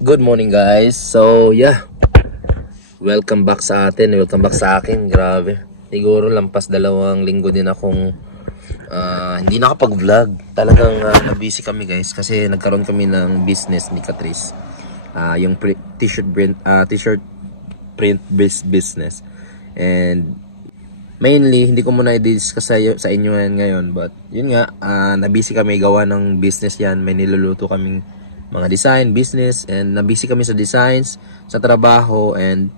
Good morning guys. So yeah, welcome back sa atin. Welcome back sa akin. Grabe. Siguro lampas 2 linggo din akong hindi nakapag-vlog. Talagang na-busy kami guys kasi nagkaroon kami ng business ni Catrice. Yung t-shirt print business. And mainly hindi ko muna i-discuss sa inyo ngayon, but yun nga, na-busy kami gawa ng business yan. May niluluto kaming mga design, business, and na-busy kami sa designs, sa trabaho, and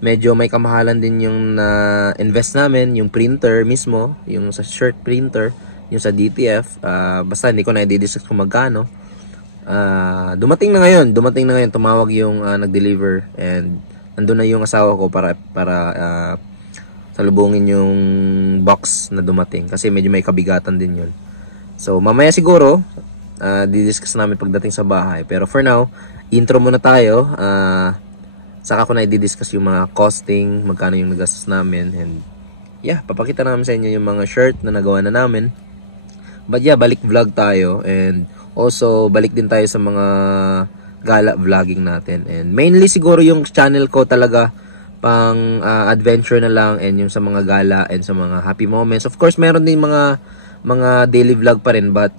medyo may kamahalan din yung na-invest namin, yung printer mismo, yung sa shirt printer, yung sa DTF, basta hindi ko na i-discuss kung magkano. Dumating na ngayon, tumawag yung nag-deliver, and nandun na yung asawa ko para salubungin yung box na dumating, kasi medyo may kabigatan din yun. So, mamaya siguro, di-discuss namin pagdating sa bahay. Pero for now, intro muna tayo. Saka ko na i-discuss yung mga costing, magkano yung nagastos namin. And yeah, papakita namin sa inyo yung mga shirt na nagawa na namin. But yeah, balik vlog tayo. And also, balik din tayo sa mga gala vlogging natin. And mainly siguro yung channel ko talaga pang adventure na lang, and yung sa mga gala and sa mga happy moments. Of course, meron din mga daily vlog pa rin, but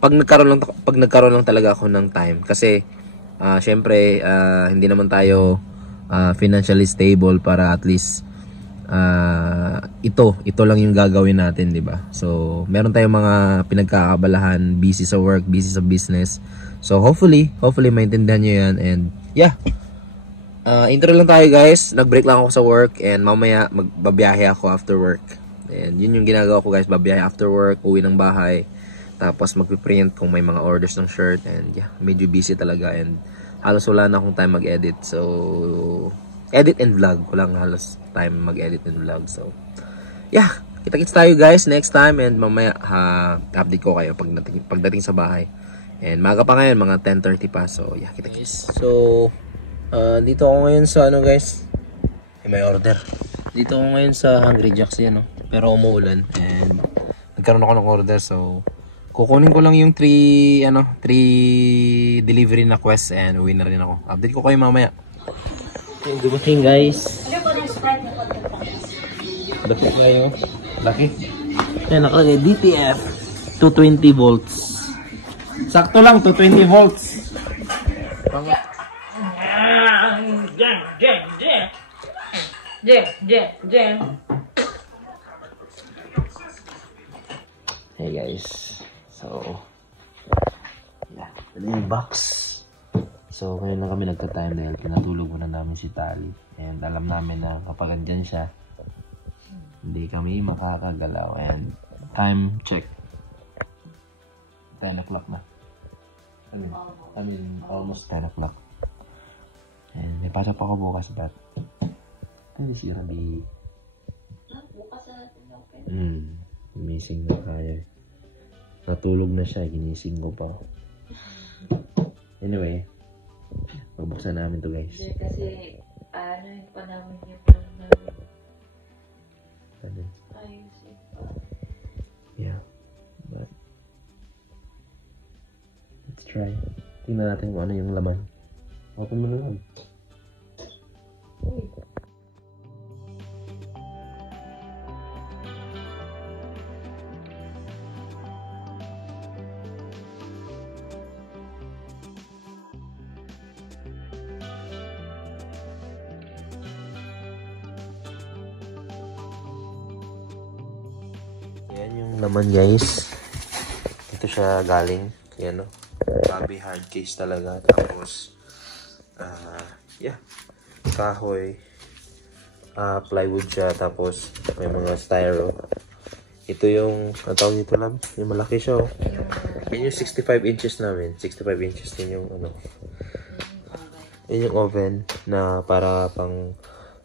pag nagkaroon lang talaga ako ng time, kasi syempre hindi naman tayo financially stable para at least ito lang yung gagawin natin, di ba? So meron tayong mga pinagkakabalahan, busy sa work, busy sa business. So hopefully maintindihan nyo yan. And yeah, intro lang tayo guys. Nag-break lang ako sa work, and mamaya magbabiyahe ako after work. And yun yung ginagawa ko guys, babiyahe after work, uwi ng bahay, tapos magpiprint kung may mga orders ng shirt. And yeah, medyo busy talaga, and halos wala na akong time mag-edit. So edit and vlog, walang halos time mag-edit and vlog. So yeah, kita-kits tayo guys next time, and mamaya update ko kayo pagdating sa bahay. And maga pa ngayon, mga 10:30 pa. So yeah, kita-kits. So dito ako ngayon sa guys, may order. Dito ako ngayon sa Hungry Jacks yan, no? Pero umuulan, and nagkaroon ako ng order. So kukunin ko lang yung 3 delivery na quest, and uwi na rin ako. Update ko kayo mamaya. Yung dumating guys. Dapat kayo. Laki. Yan, nakalagay DTF 220 volts. Sakto lang, 220 volts. Hey guys. So yeah, ito yung box. So ngayon lang kami nagka-time dahil pinatulog muna namin si Tali. And alam namin na kapag andyan siya, hindi kami makakagalaw. And time check, 10 o'clock na. I mean almost 10 o'clock. And may pasok pa ako bukas, but hindi siya rabi. Bukas na natin. Missing na kaya. Natulog na siya, ginising ko pa. Anyway, pagbuksan namin to guys. Kasi yung pa namin yung plan namin. Ayusin pa. Yeah, but let's try. Tingnan natin kung ano yung laman. Open mo na lang. Yan yung laman guys. Ito siya galing. Yan, no? Grabe, hard case talaga. Tapos yeah, kahoy, plywood siya. Tapos may mga styro. Ito yung tawag dito lang, yung malaki siya, oh. Yan yung 65 inches namin. 65 inches din yung yan yung oven na para pang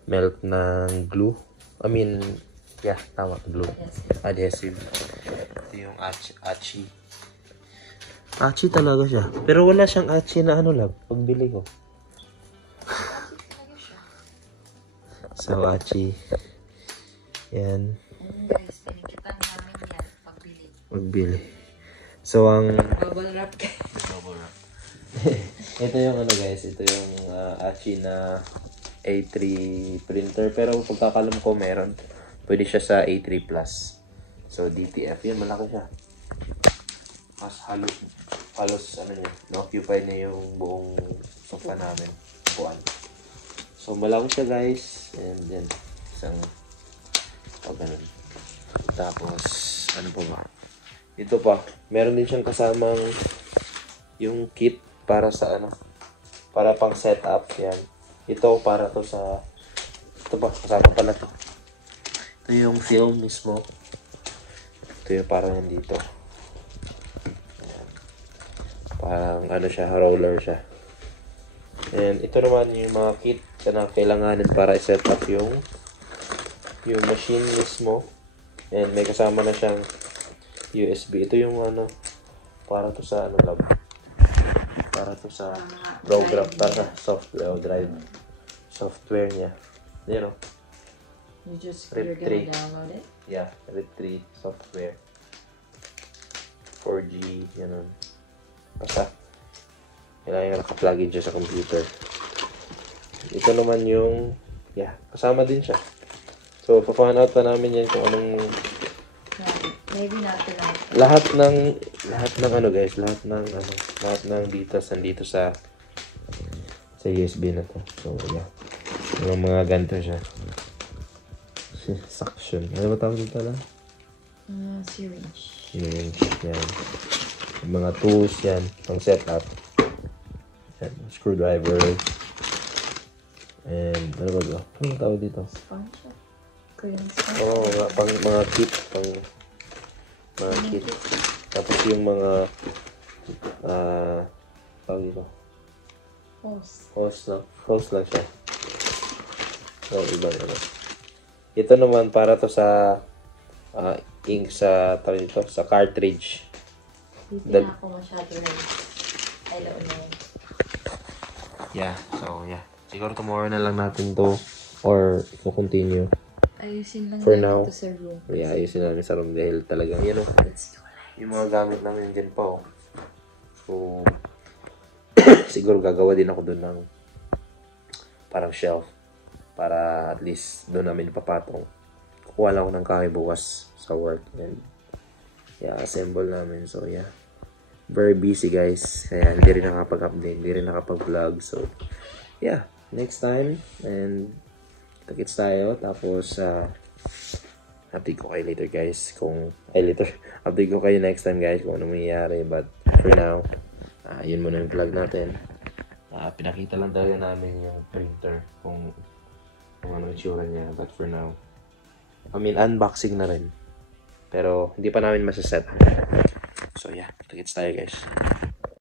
melt ng glue. I mean, yeah, tama, glue. Adhesive. Ito yung achi. Achi talaga siya. Pero wala siyang achi na lang, pagbili ko. So, achi. Yan. Pagbili. So, ang... Bubble wrap. Bubble wrap. Ito yung ano guys, ito yung Achi na A3 printer. Pero pagkakalam ko meron. Pwede siya sa A3 Plus. So DTF, yun malaki siya. Mas halos ano niya, na-occupy niya yung buong sofa namin. Kuan. So malaki siya guys. And then, isang ganun. Tapos, ano pa ba? Ito pa, meron din siyang kasamang yung kit para sa ano, para pang setup, yan. Ito para to sa, ito pa, kasama pala to. Ito yung film mismo. Ito yung parang nandito. Ayan. Parang ano siya, roller siya. And ito naman yung mga kit na kailanganin para i-set up yung machine mismo. And may kasama na siyang USB. Ito yung ano, para to sa ano lab. Para to sa program, para sa software o drive. Software niya. You know. You're gonna download it? Yeah, RIP3 software. 4G, yan. Basta, kailangan naka-plugin siya sa computer. Ito naman yung, kasama din siya. So, pa-find out pa namin yan kung anong... Maybe not tonight. Lahat ng ano guys, lahat ng details nandito sa USB na to. So, yeah. Yung mga ganito siya. Suction. Ano ba tawag dito lang? Syringe. Syringe. Yan. Yung mga tools yan. Pang setup. Yan. Screwdriver. And, ano ba ba? Ano ba tawag dito? Sponge? Cleaning sponge? Oo, mga kit. Mga kit. Tapos yung mga tawag dito. Hose lang siya. So, ibang ano. Ito naman para to sa ink sa tawag dito, sa cartridge. Hindi na ako masyado rin. I don't know. Yeah, so yeah. Siguro tomorrow na lang natin to or continue. Ayusin lang For natin now. to sa room. Yeah, ayusin namin sa room dahil talagang yan o. Let's do it. Yung mga gamit namin dyan pa oh. So, siguro gagawa din ako dun ng parang shelf. Para at least doon namin papatong. Kukuha lang ako ng kahoy bukas sa work. And yeah, assemble namin. So yeah. Very busy guys. Kaya hindi rin nakapag-update. Hindi rin nakapag-vlog. So yeah. Next time. And kita-kits tayo. Tapos update ko kayo later guys. Update ko kayo next time guys kung ano mangyayari. But for now, yun muna yung vlog natin. Pinakita lang talaga namin yung printer. Kung ano itsura niya. But for now, unboxing na rin. Pero, hindi pa namin masaset. So, yeah. Kita-kits tayo, guys.